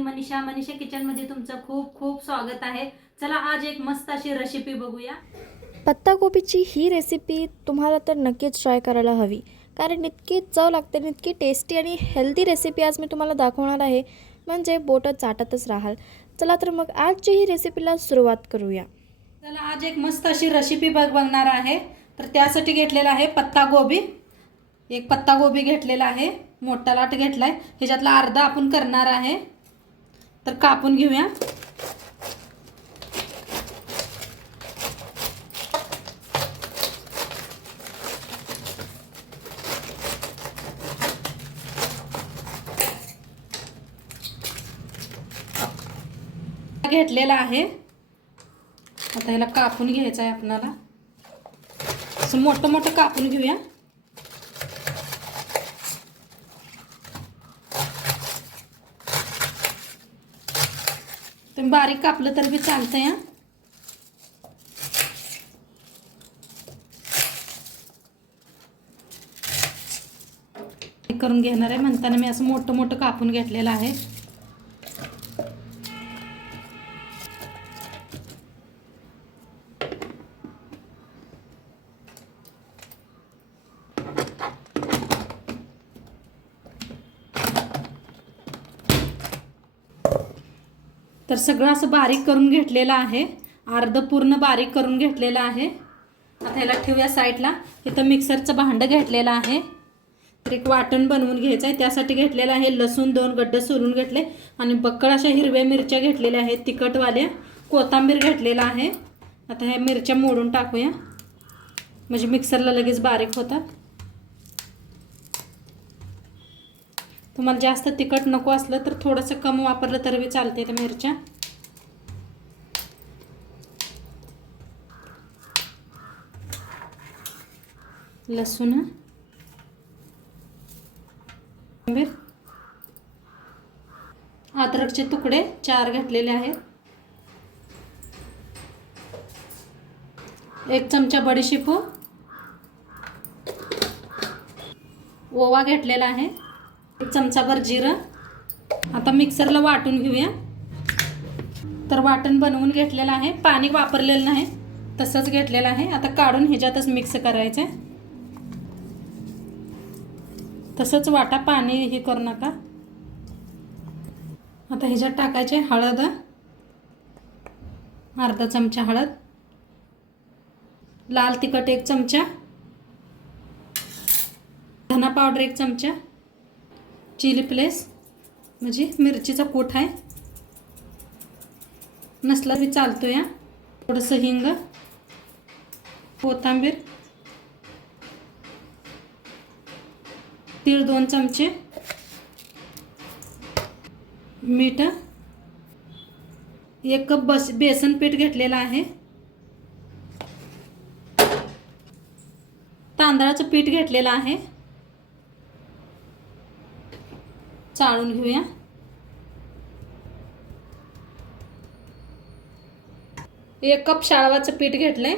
मी Manisha kitchen मध्ये तुमचं खूप खूप स्वागत आहे। चला आज एक मस्त अशी रेसिपी बघूया। पत्ताकोबीची ही रेसिपी तुम्हाला तर नक्कीच ट्राय करायला हवी, कारण इतकी चव लागते आणि इतकी टेस्टी आणि हेल्दी रेसिपी आज मी तुम्हाला दाखवणार आहे, म्हणजे बोटं चाटतच राहाल। चला तर मग आजची ही रेसिपीला सुरुवात करूया। चला आज एक मस्त अशी रेसिपी बघणार आहे। तर त्यासाठी घेतलेला आहे पत्ताकोबी। एक पत्ताकोबी घेतलेला आहे, मोठा लाट घेतलाय, ह्याच्यातला अर्धा आपण करणार आहे। तर कापून घेऊया। घेतलेला आहे, आता याला कापून घ्यायचं आहे आपल्याला। असं मोठं मोठं कापून घेऊया। तुम्ही बारीक कापलं तर बी चालतंय। करून घेणार आहे म्हणताना मी असं मोठं मोठं कापून घेतलेलं आहे। तर सगळं असं बारीक करून घेतलेलं आहे, अर्ध पूर्ण बारीक करून घेतलेलं आहे। आता ह्याला ठेवूया साईडला। इथं मिक्सरचं भांडं घेतलेलं आहे, तर एक वाटण बनवून घ्यायचं आहे। त्यासाठी घेतलेलं आहे लसूण 2 गड्डे सोलून घेतले आणि बक्कळ अशा हिरव्या मिरच्या घेतलेल्या आहेत तिखटवाल्या, कोथिंबीर घेतलेला आहे। आता ह्या मिरच्या मोडून टाकूया, म्हणजे मिक्सरला लगेच बारीक होतात। तुम्हाला जास्त तिखट नको असलं तर थोडंसं कम वापरलं तरी चालते त्या मिरच्या। लसूण, अद्रकचे तुकडे 4 घेतलेले आहेत, 1 चमचा बडीशेप, ओवा घेतलेला आहे, 1 चमचाभर जिरं। आता मिक्सरला वाटून घेऊया। तर वाटण बनवून घेतलेलं आहे, पाणी वापरलेलं नाही, तसंच घेतलेलं आहे। आता काढून ह्याच्यातच मिक्स करायचं आहे, तसंच वाटा, पाणी हे करू नका। आता ह्याच्यात टाकायचे हळद, अर्धा चमचा हळद, लाल तिखट 1 चमचा, धना पावडर 1 चमचा, चिली फ्लेक्स म्हणजे मिरचीचा कूट आहे, नसला तरी चालतो या, थोडंसं हिंग, कोथिंबीर, तीळ 2 चमचे, मीठ, 1 कप बेसन पीठ घेतलेलं आहे, तांदळाचं पीठ घेतलेलं आहे, चाळून घेऊया। 1 कप शाळवाचं पीठ घेतलंय,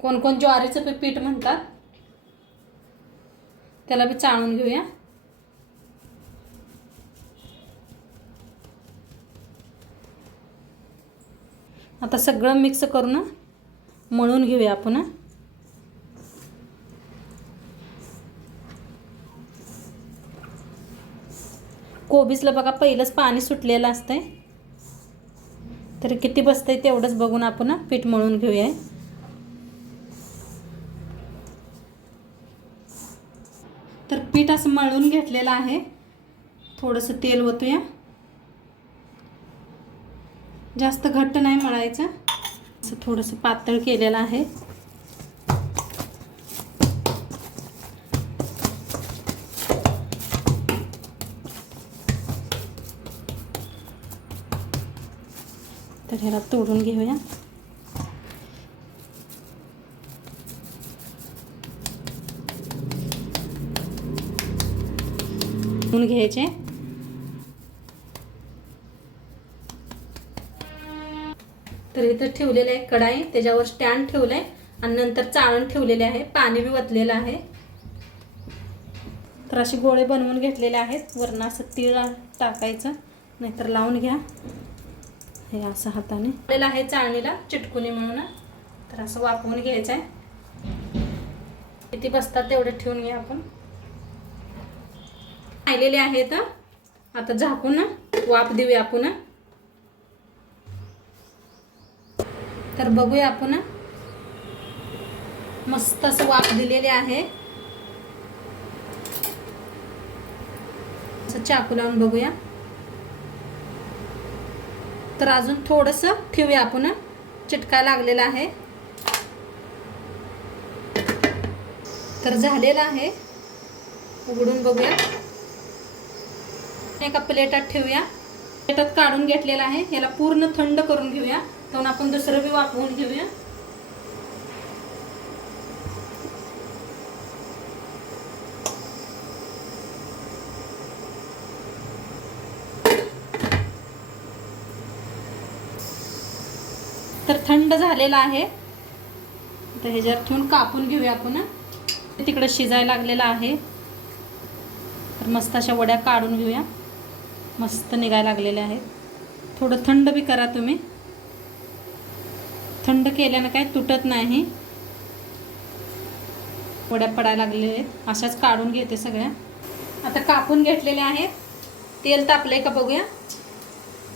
कोण कोण ज्वारीचं पीठ म्हणतात, त्याला बी चाळून घेऊया। आता सगळं मिक्स करून मळून घेऊया आपण। कोबीसला बघा पहिलंच पाणी सुटलेलं असतंय, तर किती बसतंय तेवढंच बघून आपण पीठ मळून घेऊया। तर पीठ असं मळून घेतलेलं आहे, थोडंसं तेल ओतूया, जास्त घट्ट नाही मळायचं, असं थोडंसं पातळ केलेलं आहे। तर ह्याला तोडून घेऊया। घ्यायचे, तर इथं ठेवलेलं आहे कढाई, त्याच्यावर स्टँड ठेवलंय आणि नंतर चाळण ठेवलेले आहे, पाणी बी ओतलेलं आहे। तर असे गोळे बनवून घेतलेले आहेत, वरनं असं तीळ टाकायचं नाहीतर लावून घ्या. हे असं हाताने आपल्याला आहे चाळणीला चिटकुनी म्हणून, तर असं वापरून घ्यायचं आहे. किती बसतात तेवढे ठेवून घ्या आपण. राहिलेले आहेत. आता झाकून वाफ देऊया आपण. तर बघूया आपण. मस्त असं वाफ दिलेले आहे. असं चाकू लावून बघूया. तर अजून थोडंसं ठेवूया आपण. चिटका लागलेला आहे. तर झालेला आहे. उघडून बघूया. एका प्लेटात ठेवूया. प्लेटात काढून घेतलेला आहे. याला पूर्ण थंड करून घेऊया. तर आपण दुसरं बी वापरून घेऊया. तर थंड झालेला आहे. तर ह्याच्यावर ठेवून कापून घेऊया आपण. तिकडे शिजायला लागलेला आहे. तर मस्त अशा वड्या काढून घेऊया. मस्त निघायला लागलेल्या आहेत. थोडं थंड बी करा तुम्ही. थंड केल्यानं काही तुटत नाही. वड्या पडायला लागलेल्या आहेत. अशाच काढून घेते सगळ्या. आता कापून घेतलेल्या आहेत. तेल तापलंय का बघूया.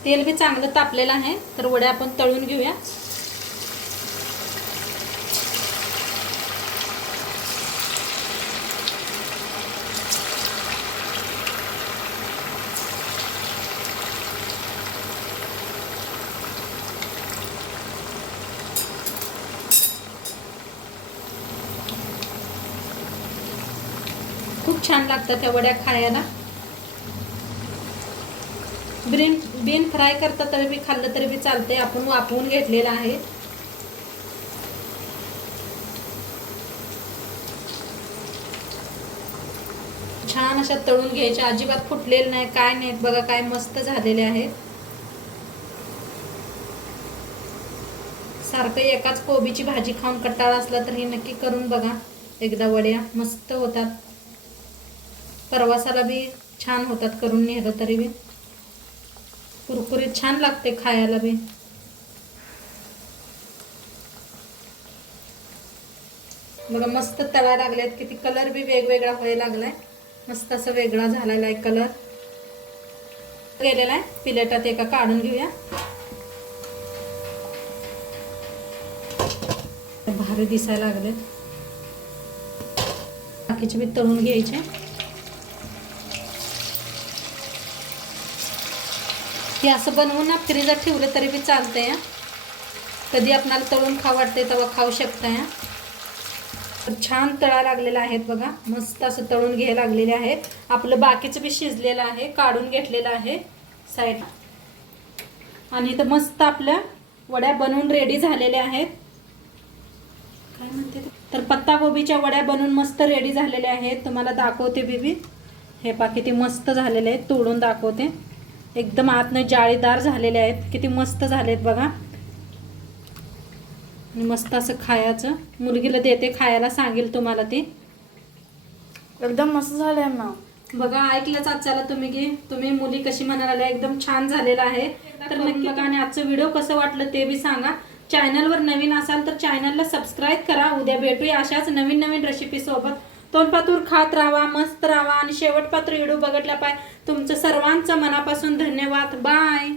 तेल बी चांगलं तापलेलं आहे. तर वड्या आपण तळून घेऊया. खूप छान लागतात त्या वड्या खायला. बीन फ्राय करता तरी बी खाल्लं तरी बी चालते. आपण वाफवून घेतलेला आहे. छान अशा तळून घ्यायच्या. अजिबात फुटलेले नाही, काय नाही. बघा काय मस्त झालेले आहेत. सारखं एकाच कोबीची भाजी खाऊन कंटाळा असला तर हे नक्की करून बघा एकदा. वड्या मस्त होतात. प्रवासाला बी छान होतात. करून नेलं तरी बी कुरकुरीत छान लागते खायला बी. बघा मस्त तळायला लागलेत. किती कलर बी वेगवेगळा व्हायला लागलाय. मस्त असं वेगळा झालेला आहे कलर. गेलेला आहे. प्लेटात एका काढून घेऊया. भारी दिसायला लागले. बाकीचे बी तळून घ्यायचे. हे असं बनवून ना फ्रीजर ठेवलं तरी बी चालतंय. कधी आपल्याला तळून खाऊ वाटते तेव्हा खाऊ शकताय. छान तळा लागलेला आहेत बघा. मस्त असं तळून घ्यायला लागलेले आहे. आपलं बाकीचं बी शिजलेलं आहे. काढून घेतलेलं आहे साईड. आणि इथं मस्त आपल्या वड्या बनवून रेडी झालेल्या आहेत. काय म्हणते तर पत्ताकोबीच्या वड्या बनवून मस्त रेडी झालेल्या आहेत. तुम्हाला दाखवते बीबी. हे पहा किती मस्त झालेले आहेत. तोडून दाखवते. एकदम आतनं जाळीदार झालेले आहेत. किती मस्त झालेत बघा. आणि मस्त असं खायचं. मुलगीला देते खायला. सांगेल तुम्हाला ती. एकदम मस्त झालंय ना. बघा ऐकलंच आजच्याला तुम्ही की तुम्ही मुली कशी म्हणाल्या. एकदम छान झालेला आहे. तर नक्की बघा. आणि आजचं व्हिडिओ कसं वाटलं ते बी सांगा. चॅनलवर नवीन असाल तर चॅनलला सबस्क्राईब करा. उद्या भेटूया अशाच नवीन नवीन रेसिपी सोबत. तोंडपातूर खात राहा, मस्त राहा. आणि शेवटपात्र व्हिडिओ बघितला पाहिजे. तुमचं सर्वांचं मनापासून धन्यवाद. बाय.